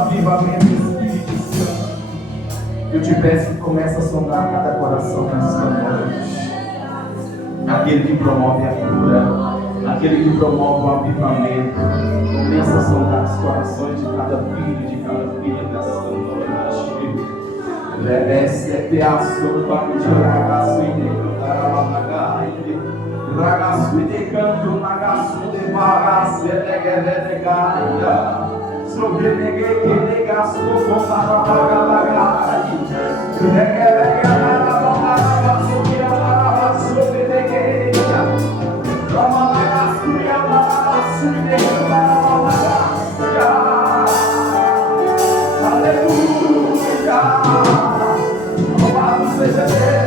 avivamento, Espírito Santo. Eu te peço que comece a sondar cada coração nessa noite. Aquele que promove a cura, aquele que promove o avivamento, começa a sondar os corações de cada filho, de cada filha nessa noite. Rebece é pedaço para te ragaço e decantar a lamagai. Ragaço e decanto, ragaço de bagaço, é sobre neguei que negaço, com a bagagai. Sobre neguei, ramalagas, criamagas, aleluia. Louvado seja Deus.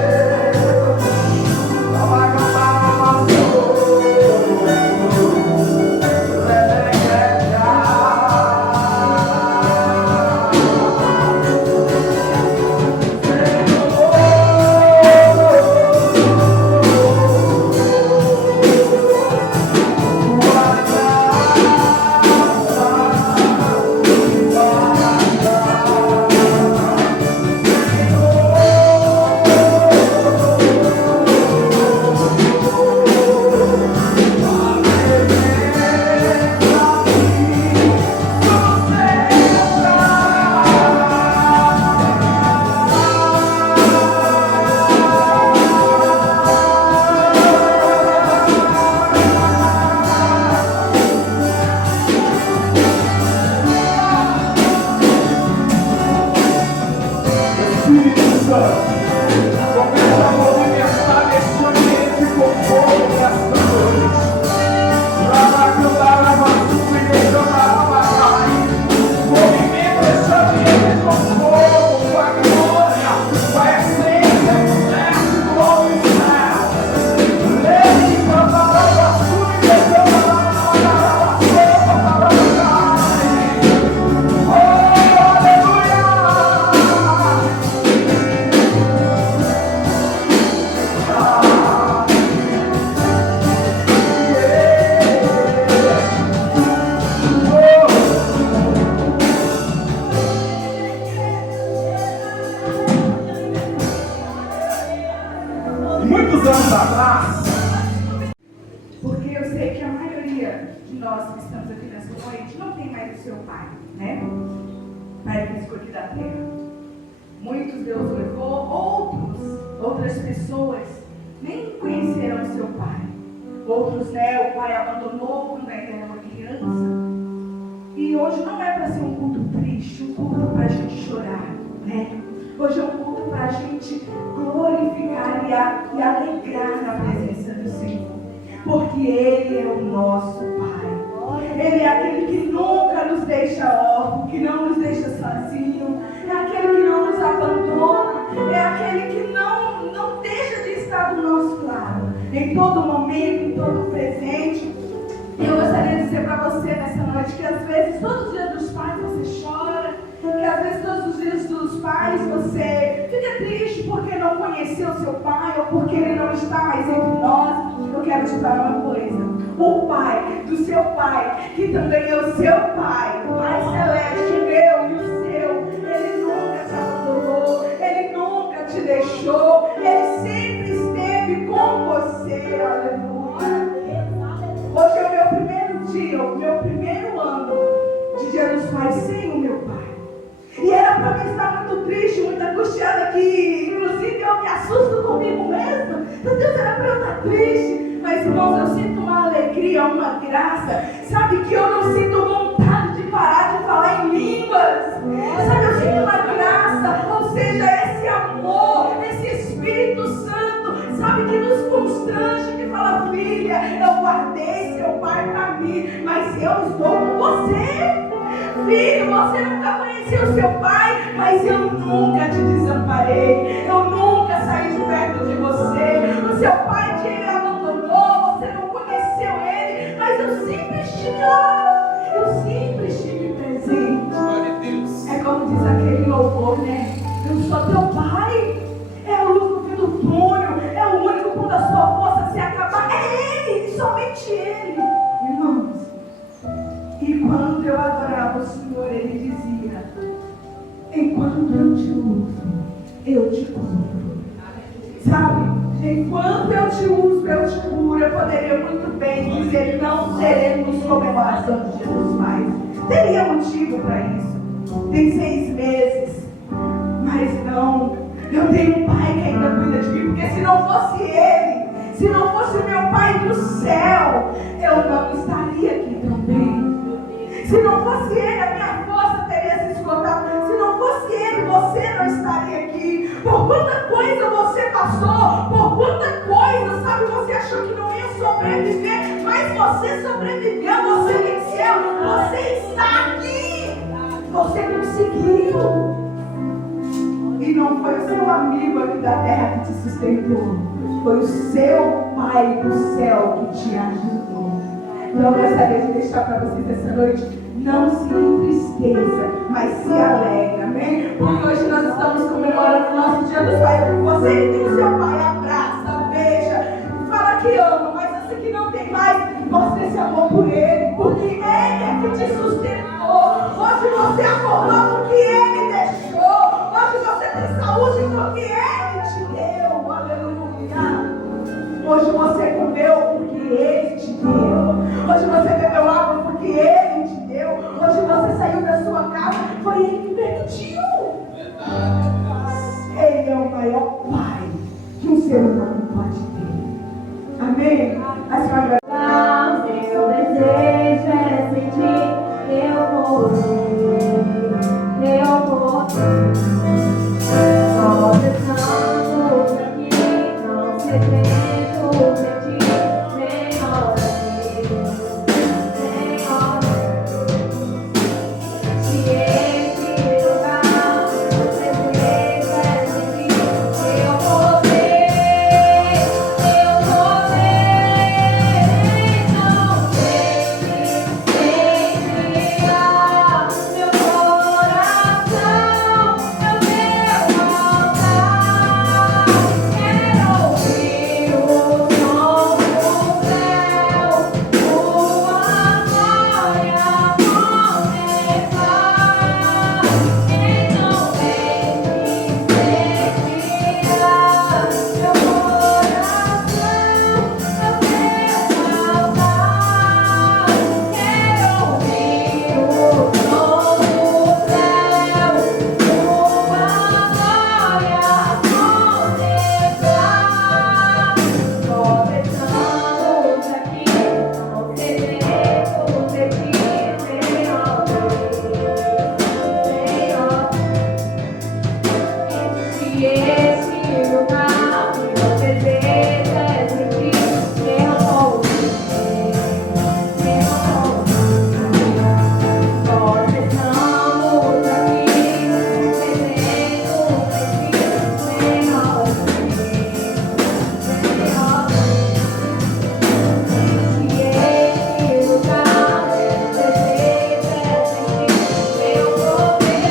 Somente Ele, irmãos. E quando enquanto eu adorava o Senhor, ele dizia: enquanto eu te uso, eu te curo. Sabe? Enquanto eu te uso, eu te curo. Eu poderia muito bem dizer: não teremos comemoração do Dia dos Pais. Teria motivo para isso. Tem 6 meses. Mas não. Eu tenho um pai que ainda cuida de mim. Porque se não fosse ele, se não fosse o meu pai do céu, eu não estaria aqui também. Se não fosse ele, a minha força teria se esgotado. Se não fosse ele, você não estaria aqui. Por quanta coisa você passou, por quanta coisa, sabe? Você achou que não ia sobreviver, mas você sobreviveu, você venceu, você está aqui. Você conseguiu. E não foi o seu amigo aqui da terra que te sustentou, foi o seu Pai do céu que te ajudou. Então eu gostaria de deixar para vocês essa noite: não se entristeça, mas se alegra, amém? Porque hoje nós estamos comemorando o nosso Dia dos Pais. Você que tem o seu pai, abraça, beija, fala que ama, mas você que não tem mais, mostra esse amor por ele, porque ele é que te sustentou. Hoje você acordou porque ele deixou. Hoje você tem saúde porque ele te deu, aleluia. Hoje você comeu porque ele te deu. Hoje você bebeu água porque ele te deu. Hoje você saiu da sua casa, foi ele que permitiu. Ele é o maior pai que um ser humano pode ter. Amém? A senhora vai... Meu desejo é sentir teu poder, teu poder. Nós estamos aqui, não se desejo sentir, Senhor, Senhor. Se este lugar, meu desejo é sentir teu poder, teu poder. Então deixe incendiar meu coração, meu altar. Quero ouvir o som do céu, tua glória contemplar. Então deixe incendiar meu coração, meu altar. Quero ouvir o som do céu, tua glória contemplar. Nós estamos aqui, não queremos de ti, Senhor, Senhor. Se este lugar, meu desejo é sentir teu poder, teu poder. Nós estamos aqui, não queremos de ti, Senhor, Senhor. Se este lugar, meu desejo é sentir teu poder,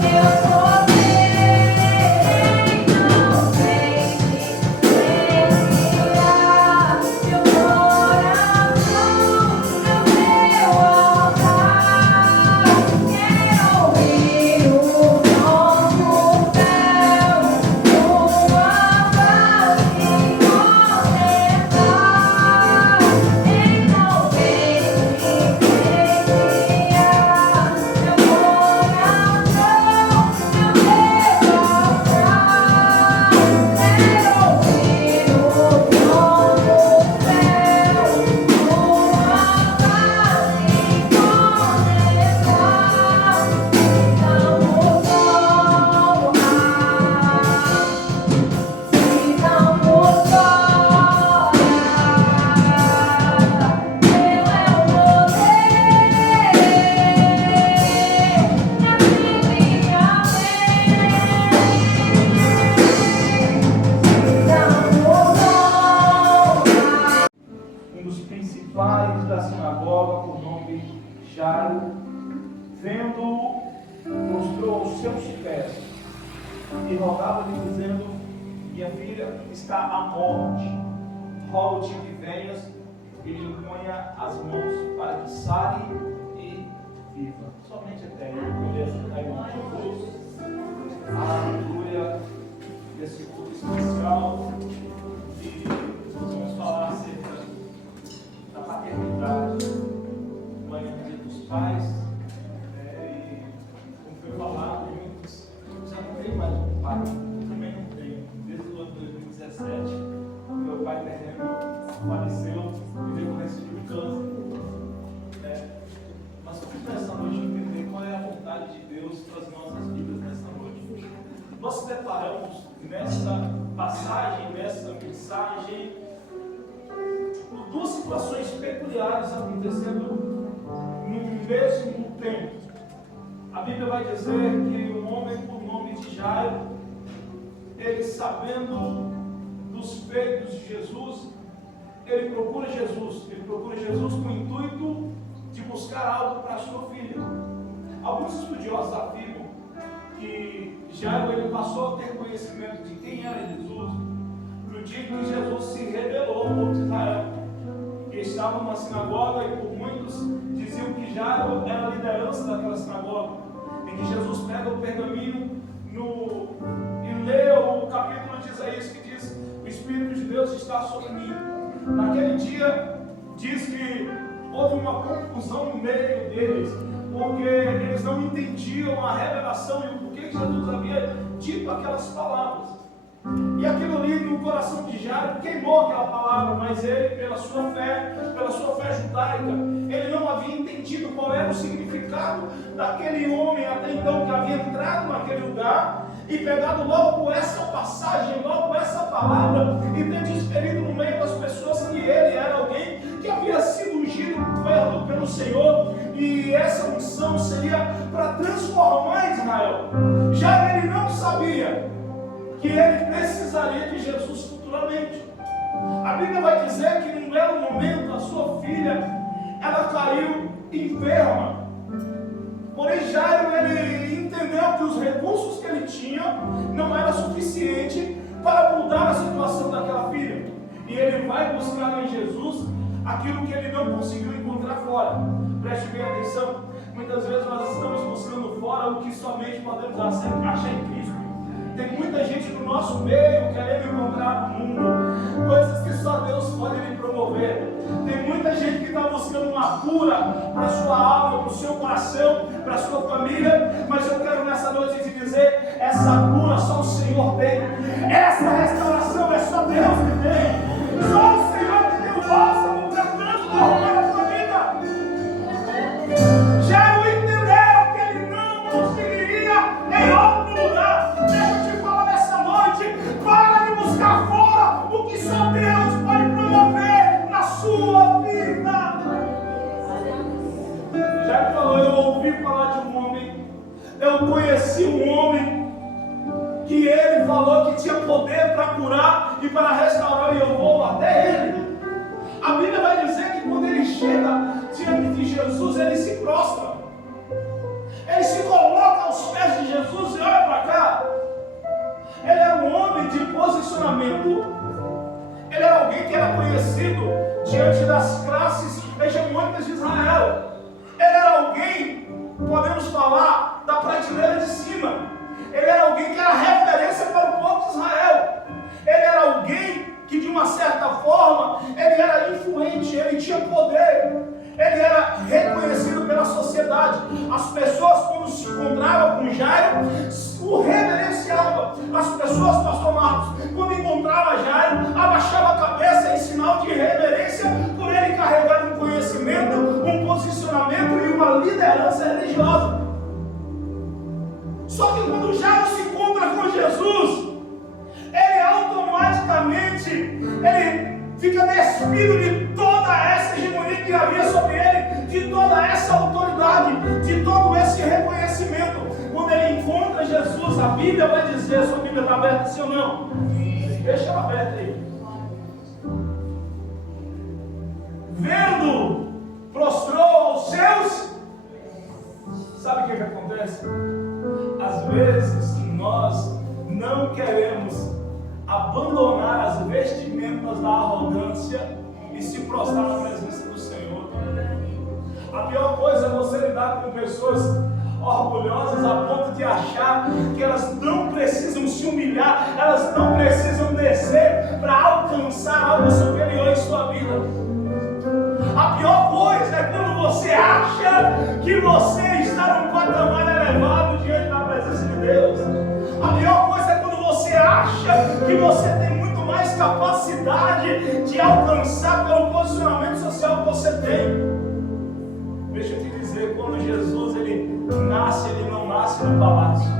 teu poder. Então deixe incendiar meu coração, meu altar. Quero ouvir o som do céu, tua face contemplar. Então deixe incendiar meu coração, meu altar. Quero ouvir o som do céu, tua face contemplar. Precisamos Um dos principais da sinagoga, por nome Jairo, vendo-o, mostrou os seus pés e rogava-lhe, dizendo: minha filha está à morte, rogo-te que venhas e lhe ponha as mãos para que sare pais, e como foi falado, muitos já não tem mais um pai, eu também não tenho. Desde o ano 2017, meu pai terreno faleceu e decorrência de um câncer. Mas eu fico nessa noite entender qual é a vontade de Deus para as nossas vidas nessa noite. Nós se deparamos nessa passagem, nessa mensagem, por duas situações peculiares acontecendo no mesmo tempo. A Bíblia vai dizer que um homem por nome de Jairo, ele sabendo dos feitos de Jesus, ele procura Jesus com o intuito de buscar algo para a sua filha. Alguns estudiosos afirmam que Jairo ele passou a ter conhecimento de quem era Jesus no dia que Jesus se revelou ao povo de Israel. Que estava numa sinagoga e por muitos diziam que Jairo era a liderança daquela sinagoga. E que Jesus pega o pergaminho e lê o capítulo de Isaías que diz: o Espírito de Deus está sobre mim. Naquele dia diz que houve uma confusão no meio deles, porque eles não entendiam a revelação e o porquê que Jesus havia dito aquelas palavras. E aquilo ali no coração de Jairo queimou aquela palavra, mas ele, pela sua fé judaica, ele não havia entendido qual era o significado daquele homem até então que havia entrado naquele lugar e pegado logo essa passagem, logo essa palavra e ter desferido no meio das pessoas que ele era alguém que havia sido ungido pelo Senhor, e essa unção seria para transformar Israel. Já ele não sabia que ele precisaria de Jesus futuramente. A Bíblia vai dizer que num belo momento a sua filha, ela caiu enferma. Porém Jairo, ele entendeu que os recursos que ele tinha não era suficiente para mudar a situação daquela filha. E ele vai buscar em Jesus aquilo que ele não conseguiu encontrar fora. Preste bem atenção. Muitas vezes nós estamos buscando fora o que somente podemos achar em Cristo. Tem muita gente no nosso meio querendo encontrar no mundo coisas que só Deus pode lhe promover. Tem muita gente que está buscando uma cura para a sua alma, para o seu coração, para a sua família. Mas eu quero nessa noite te dizer: essa cura só o Senhor tem. Essa restauração é só Deus que tem. Só o Senhor que tem o bálsamo para transformar a sua vida. Já entendeu que ele não conseguiria em outro lugar. Para de buscar fora o que só Deus pode promover na sua vida. Já falou, eu ouvi falar de um homem, eu conheci um homem que ele falou que tinha poder para curar e para restaurar, e eu vou até ele. A Bíblia vai dizer que quando ele chega diante de Jesus, ele se prostra, ele se coloca aos pés de Jesus e olha para cá. Ele era um homem de posicionamento. Ele era alguém que era conhecido diante das classes hegemônicas de Israel. Ele era alguém, podemos falar, da prateleira de cima. Ele era alguém que era referência para o povo de Israel. Ele era alguém que, de uma certa forma, ele era influente, ele tinha poder. Ele era reconhecido pela sociedade. As pessoas, quando se encontravam com Jairo, o reverenciavam. As pessoas, pastor Marcos, quando encontravam Jairo, abaixavam a cabeça em sinal de reverência por ele carregar um conhecimento, um posicionamento e uma liderança religiosa. Só que quando Jairo se encontra com Jesus, ele automaticamente fica despido de toda essa hegemonia que havia sobre ele, de toda essa autoridade, de todo esse reconhecimento. Quando ele encontra Jesus, a Bíblia vai dizer, sua Bíblia está aberta, sim ou não? Deixa ela aberta aí. Vendo, prostrou aos seus. Sabe o que acontece? Às vezes nós não queremos abandonar as vestimentas da arrogância e se prostrar na presença do Senhor. A pior coisa é você lidar com pessoas orgulhosas a ponto de achar que elas não precisam se humilhar, elas não precisam descer para alcançar algo superior em sua vida. A pior coisa é quando você acha que você está num patamar elevado diante da presença de Deus. A pior coisa é quando você acha que você tem muito mais capacidade de alcançar pelo posicionamento social que você tem. Deixa eu te dizer, quando Jesus ele nasce, ele não nasce no palácio.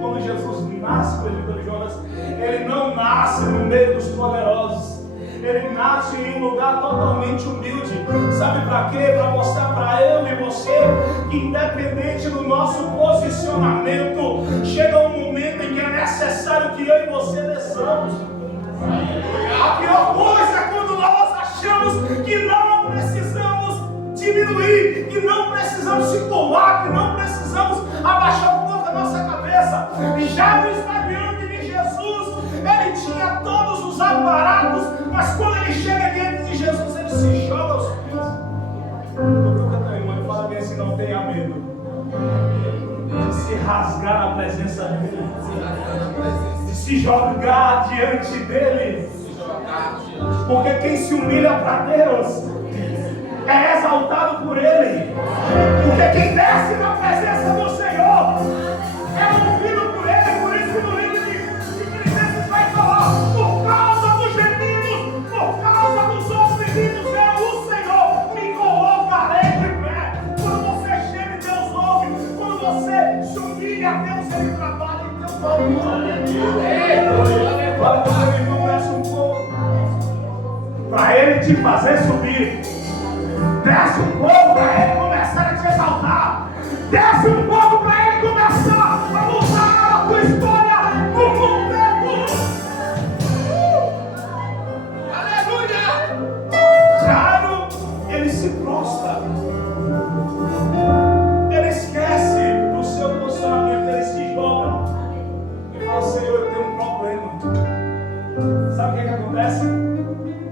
Quando Jesus nasce, presbítero Jonas, ele não nasce no meio dos poderosos. Ele nasce em um lugar totalmente humilde. Sabe para quê? Para mostrar para eu e você que independente do nosso posicionamento, chega um momento em que é necessário que eu e você desçamos. A pior coisa é quando nós achamos que não precisamos diminuir, que não precisamos se curvar, que não precisamos abaixar um pouco a nossa cabeça. Já no estadiante de Jesus, ele tinha todos os aparatos, mas quando ele chega diante de Jesus, ele se joga aos pés. Toca tua irmã e fala bem assim: não tenha medo de se rasgar na presença dele, de se jogar diante dele, porque quem se humilha para Deus é exaltado por ele, porque quem desce na presença do Senhor é ouvido por ele. Por isso que no livro de Filipenses vai falar: por causa dos gemidos, por causa dos oprimidos, o Senhor me colocarei de pé. Quando você geme, Deus ouve. Quando você se humilha a Deus, ele trabalha em teu favor. Quando ele começa um pouco para ele te fazer subir, desce um pouco para ele começar a te exaltar, desce um pouco para ele começar a mudar a tua história por completo. Aleluia! Jairo, ele se prostra, ele esquece do seu posicionamento, ele se joga e fala: Senhor, eu tenho um problema. Sabe o que acontece?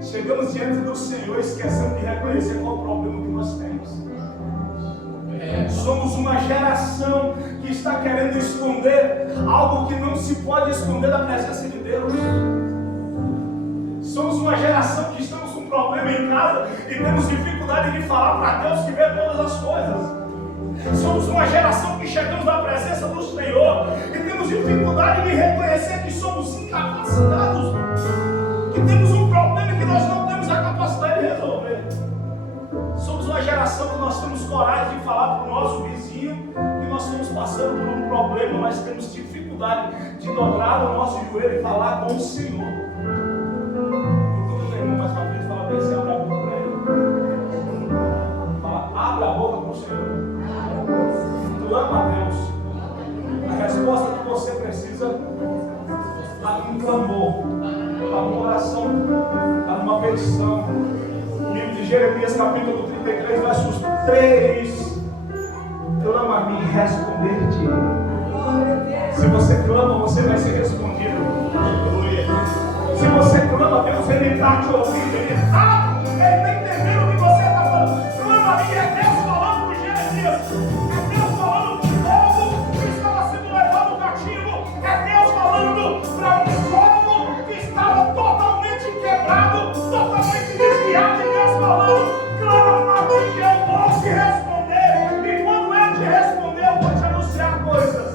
Chegamos diante do Senhor esquecendo de reconhecer qual o problema que nós temos. Somos uma geração que está querendo esconder algo que não se pode esconder da presença de Deus. Somos uma geração que estamos com um problema em casa e temos dificuldade de falar para Deus que vê todas as coisas. Somos uma geração que chegamos na presença do Senhor e temos dificuldade de reconhecer que somos incapacitados, que temos um problema que nós não temos a capacidade de resolver. Somos uma geração que nós temos coragem de falar para o nosso vizinho que nós estamos passando por um problema, mas temos dificuldade de dobrar o nosso joelho e falar com o Senhor. Quando o irmão mais para frente fala bem, você abre a boca para ele. Fala: abre a boca para o Senhor. Tu ama a Deus. A resposta que você precisa está num clamor, está numa oração, está numa petição. Livro de Jeremias, capítulo 33, versos 3. Clama a mim e responder-te. Se você clama, você vai ser respondido. Se você clama, Deus, ele está te ouvindo, ele está entendendo o que você está falando. Clama a mim, é Deus falando para Jeremias, é Deus falando para o povo que estava sendo levado cativo, é Deus falando para um povo que estava totalmente quebrado, totalmente desviado, e Deus falando: clama a mim que eu vou te responder, e quando eu te responder, eu vou te anunciar coisas.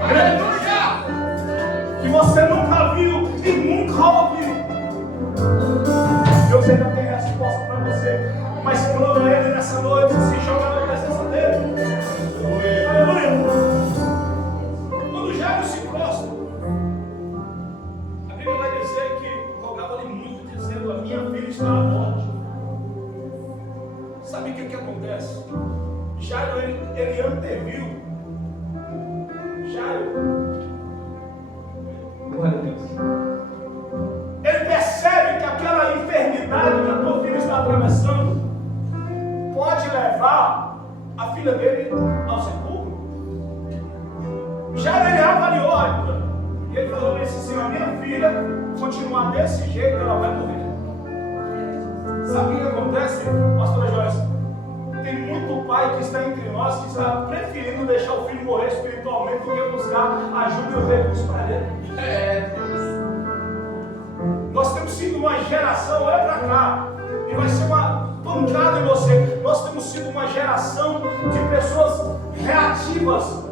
Aleluia! Que você nunca viu e nunca ouviu. Deus ainda tem resposta para você, mas clama a Ele nessa noite, se joga na presença dEle. Aleluia! Quando Jairo se prostra, a Bíblia vai dizer que rogava-lhe muito, dizendo: a minha filha está à morte. Sabe o que acontece? Jairo, ele anteviu. Jairo, glória a Deus, ele percebe que aquela enfermidade que a tua filha está atravessando pode levar a filha dele ao sepulcro. Jairo, ele avaliou a cura e ele falou assim: se a minha filha continuar desse jeito, ela vai morrer. Sabe o que acontece, pastora Joyce? Tem muito pai que está entre nós que está preferindo deixar o filho morrer espiritualmente do que buscar ajuda e recurso para ele. Nós temos sido uma geração, olha para cá, e vai ser uma pancada em você. Nós temos sido uma geração de pessoas reativas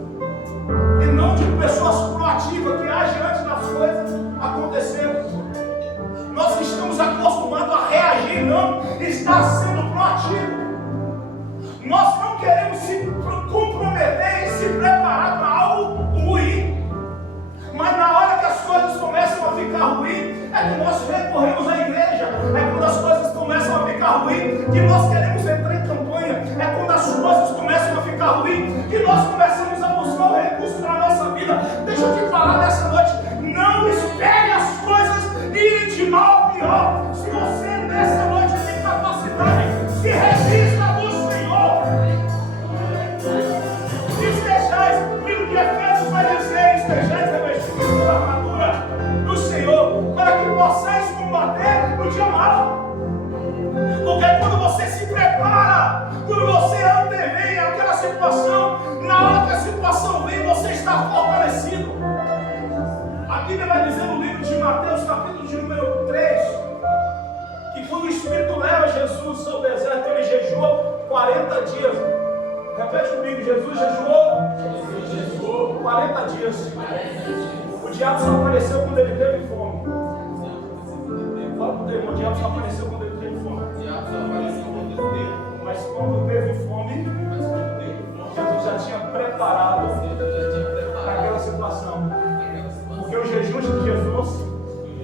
e não de pessoas proativas que agem antes das coisas acontecerem. Nós estamos acostumados a reagir, não estar sendo proativo. Nós não queremos se comprometer e se preparar para algo ruim. Mas na hora que as coisas começam a ficar ruins, é que nós recorremos à igreja. É quando as coisas começam a ficar ruins que nós queremos entrar em campanha. É quando as coisas começam a ficar ruins que nós começamos a buscar o recurso para a nossa vida. Deixa eu te falar nessa noite. Não espere as coisas irem de mal a pior. Se você nessa noite tem capacidade, se resista do Senhor. Estejais, livro de Efésios vai dizer, estejais revestidos da armadura do Senhor, para que possais combater o dia mal. Porque quando você se prepara, quando você antevém aquela situação, na hora que a situação vem, você está fortalecido. A Bíblia vai dizer no livro de Mateus, capítulo de número 3, que quando o Espírito leva Jesus ao deserto, ele jejuou 40 dias. Repete comigo, Jesus jejuou 40 dias. O diabo só apareceu quando ele teve fome. Fala para o teu irmão, o diabo só apareceu quando ele teve fome. Mas quando teve fome, Jesus já tinha preparado aquela situação. Porque o jejum de Jesus,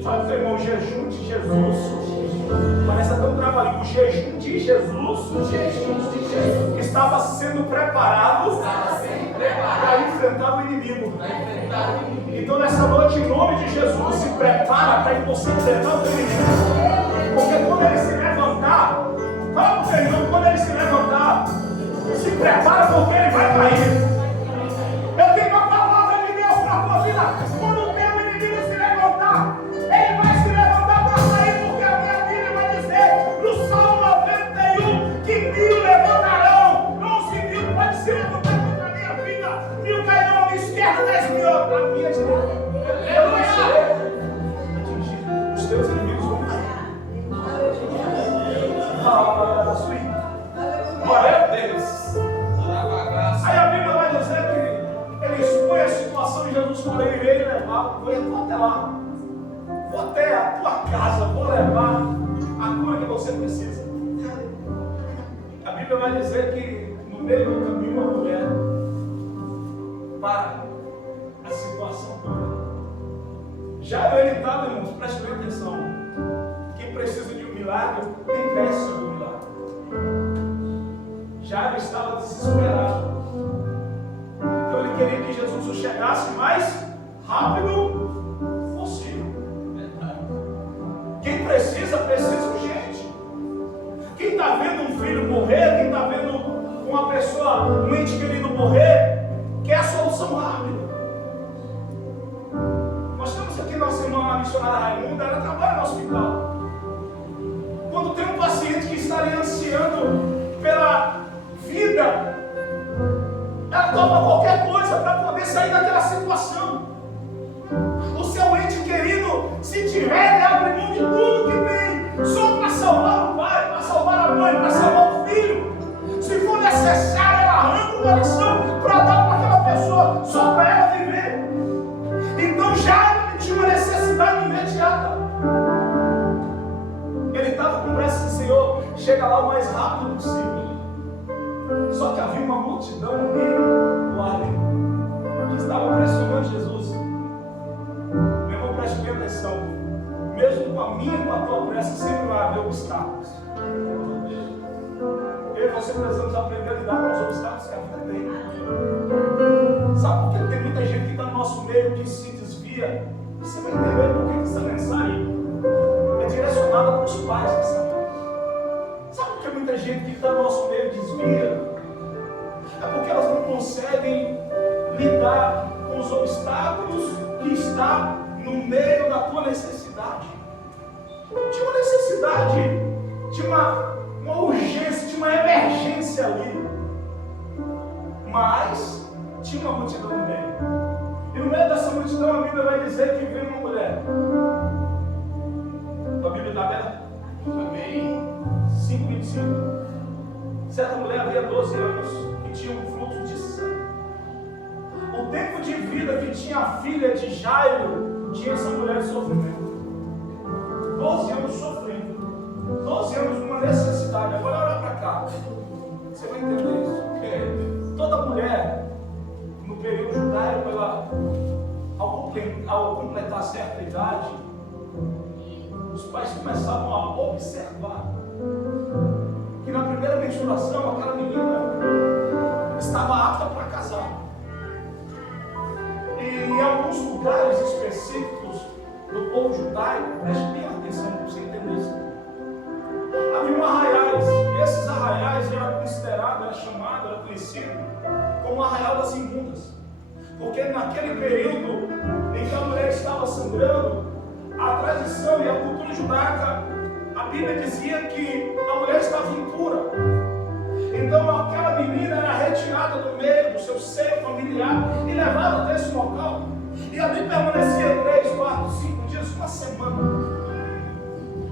sabe, meu irmão, o jejum de Jesus, parece até um trabalho. O jejum de Jesus estava sendo preparado para enfrentar o inimigo. Então, nessa noite, em nome de Jesus, se prepara para que você enfrentar o inimigo. Porque quando ele se levantar, fala para o irmão, quando ele se levantar, se prepara porque ele vai cair. Eu tenho uma palavra de Deus para a tua vida. Quando o teu inimigo se levantar, ele vai se levantar para sair, porque a minha Bíblia vai dizer no Salmo 91 que 1000 levantarão, 11.000 pode se levantar contra a minha vida, 1000 cairão à minha esquerda, 10.000 à minha direita. Aleluia! Os teus inimigos vão cair. Glória a Deus. Aí a Bíblia vai dizer que ele expõe a situação de Jesus quando ele veio levar. Eu vou até lá, vou até a tua casa, vou levar a cura que você precisa. A Bíblia vai dizer que no meio do caminho uma mulher para a situação toda. Já ele estava, irmãos, preste bem atenção. Quem precisa de um milagre, tem pressa do milagre. Já ele estava desesperado. Então ele queria que Jesus chegasse mais rápido possível. Quem precisa urgente. Quem está vendo um filho morrer, quem está vendo uma pessoa, um ente querido morrer, quer a solução rápida. Nós temos aqui nossa irmã, a missionária Raimunda, ela trabalha no hospital. Quando tem um paciente que está ali ansiando pela vida, ela toma qualquer coisa para poder sair daquela situação. O seu ente querido, se tiver, ele abre mão de tudo que tem, só para salvar o pai, para salvar a mãe, para salvar o filho. Se for necessário, ela arranca o coração para dar para aquela pessoa, só para ela viver. Então já ele tinha uma necessidade imediata. Ele estava com pressa, Senhor, chega lá o mais rápido possível. Só que havia uma multidão no meio do ar que estava pressionando Jesus. Meu irmão, preste bem atenção. Mesmo com a minha e com a tua pressa, sempre vai haver obstáculos. Eu e você precisamos aprender a lidar com os obstáculos que a vida tem. Sabe por que tem muita gente que está no nosso meio que se desvia? Você vai entender por que essa mensagem é direcionada para os pais dessa noite. Sabe por que muita gente que está no nosso meio desvia? É porque elas não conseguem lidar com os obstáculos que está no meio da tua necessidade. Tinha uma necessidade, tinha uma urgência, tinha uma emergência ali. Mas tinha uma multidão no meio. E no meio dessa multidão a Bíblia vai dizer que veio uma mulher. A Bíblia está aberta? Amém. 25, 25. Certa mulher havia 12 anos que tinha um fluxo de sangue. O tempo de vida que tinha a filha de Jairo, tinha essa mulher de sofrimento. 12 anos sofrendo. 12 anos numa necessidade. Agora olha para cá. Você vai entender isso. Porque toda mulher, no período judaico, ela, ao completar certa idade, os pais começavam a observar que na primeira menstruação aquela menina estava apta para casar. E em alguns lugares específicos do povo judaico, preste bem atenção para você entender isso. Havia arraiais, e esses arraiais eram considerados, era chamado, era conhecido como arraial das imundas. Porque naquele período em que a mulher estava sangrando, a tradição e a cultura judaica, a Bíblia dizia que a mulher estava impura. Então aquela menina era retirada do meio do seu seio familiar e levada até esse local. E ali permanecia 3, 4, 5 dias, uma semana.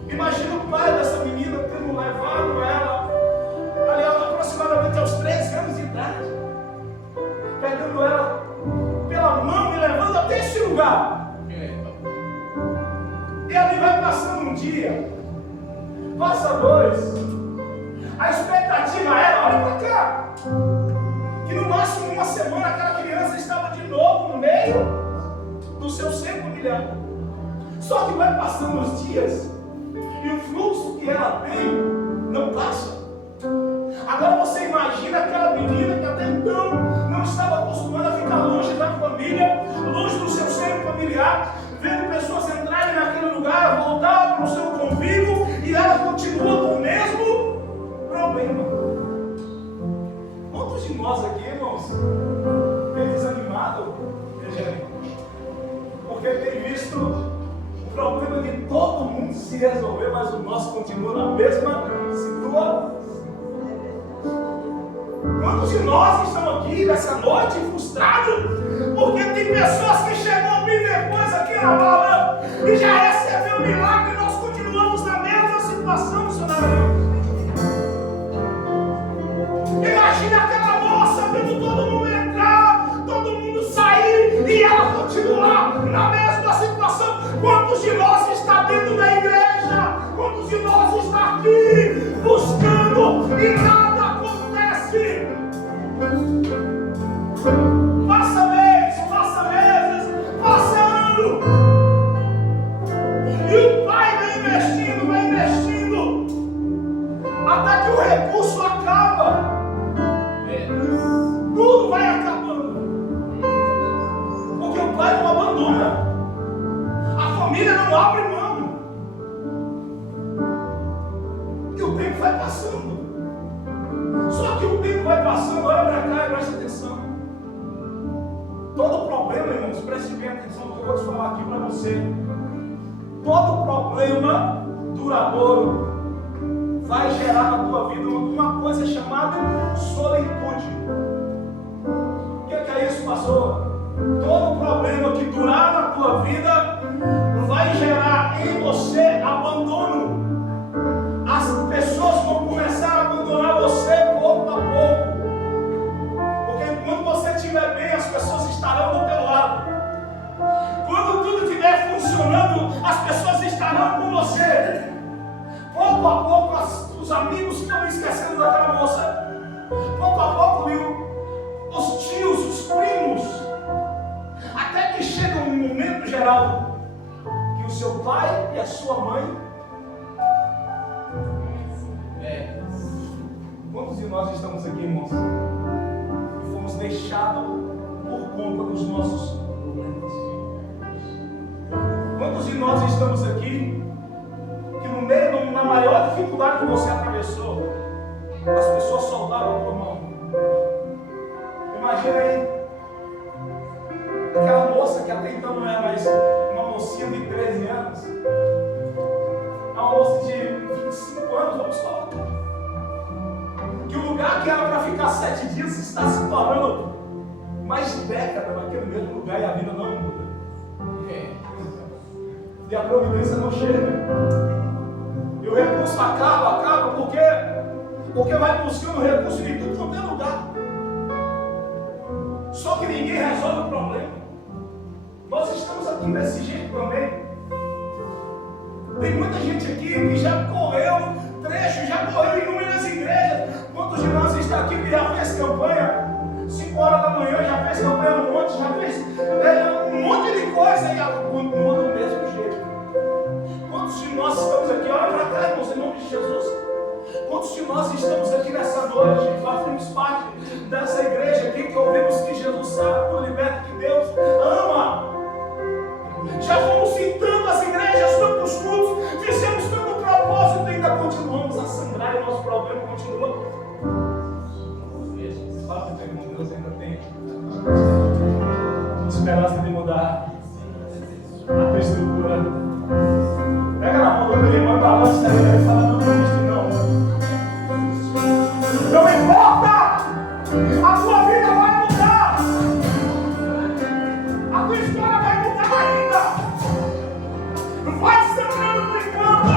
Imagina o pai dessa menina tendo levado ela ali aproximadamente aos 13 anos de idade, pegando ela pela mão e levando até esse lugar. E ali vai passando um dia, passa 2. A expectativa era, olha para cá, que no máximo uma semana aquela criança estava de novo no meio do seu seio familiar. Só que vai passando os dias e o fluxo que ela tem não passa. Agora você imagina aquela menina que até então não estava acostumada a ficar longe da família, longe do seu seio familiar, vendo pessoas entrarem naquele lugar, voltar para o seu convívio e ela continua com o mesmo problema. Quantos de nós aqui, irmãos, tem desanimado? Porque tem visto o problema de todo mundo se resolver, mas o nosso continua na mesma situação. Quantos de nós estão aqui nessa noite frustrados? Porque tem pessoas que chegam bem depois aqui na palavra e já recebeu o milagre e nós continuamos na mesma situação, missionário. Imagina aquela moça vendo todo mundo entrar, todo mundo sair e ela continuar na mesma situação. Quantos de nós está dentro da igreja? Quantos de nós está aqui buscando e nada acontece? Passa mês, passa meses, passa ano. E o pai vai investindo, até que o recurso acaba. Tudo vai acabando. Porque o pai não abandona. A família não abre mão. E o tempo vai passando. Só que o tempo vai passando, olha para cá e presta atenção. Todo problema, irmãos, preste bem atenção no que eu vou te falar aqui para você. Todo problema duradouro vai gerar na tua vida uma coisa chamada solitude. O que é isso, pastor? Todo problema que durar na tua vida vai gerar em você abandono. As pessoas vão começar a abandonar você pouco a pouco. Porque quando você estiver bem, as pessoas estarão do teu lado. Quando tudo estiver funcionando, as pessoas estarão com você. Pouco a pouco, os amigos estão esquecendo daquela moça. Pouco a pouco, os tios, os primos. Até que chega um momento, Geraldo, que o seu pai e a sua mãe. Quantos de nós estamos aqui, irmãos, e fomos deixados por conta dos nossos problemas? Quantos de nós estamos aqui que no meio da maior dificuldade que você atravessou, as pessoas soltaram a tua mão? Imagina aí aquela moça que até então não é mais uma mocinha de 13 anos, é uma moça de 25 anos, vamos falar. Que o lugar que era para ficar 7 dias está se tornando mais de década naquele mesmo lugar e a vida não muda. E a providência não chega. E E o recurso acaba, por quê? Porque vai buscando recurso de tudo quanto é lugar. Só que ninguém resolve o problema. Nós estamos aqui desse jeito também. Tem muita gente aqui que já correu trecho, já correu em inúmeras igrejas. Quantos de nós está aqui que já fez campanha? 5 horas da manhã, já fez campanha no monte, já fez um monte de coisa e continua do mesmo jeito. Quantos de nós estamos aqui? Olha para cá, irmãos, em nome de Jesus. Quantos de nós estamos aqui nessa noite, fazemos parte dessa igreja aqui, que ouvimos que Jesus sabe, por liberta, que Deus ama. Já fomos em tantas igrejas, tantos cultos, fizemos tanto propósito e ainda continuamos a sangrar e o nosso problema continua. Fala para o teu irmão, Deus ainda tem esperança de mudar a tua estrutura. Pega na mão do teu irmão e balança ele e fala, não existe não. Não importa! A tua vida vai mudar! A tua história vai mudar ainda! Vai sangrando por enquanto!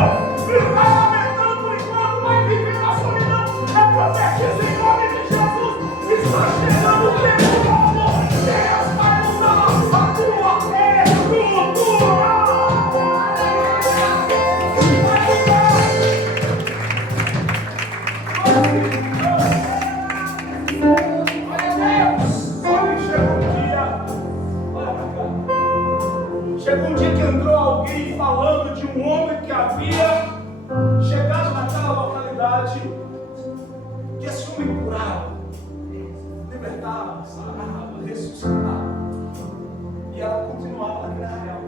Vai lamentando por enquanto! Vai vivendo a solidão! É profetiza em nome de Jesus! Está chegando o tempo novo! Deus vai mudar a tua estrutura! Chegou um dia que entrou alguém falando de um homem que havia chegado naquela localidade, que esse homem curava, libertava, sarava, ressuscitava. E ela continuava naquela real.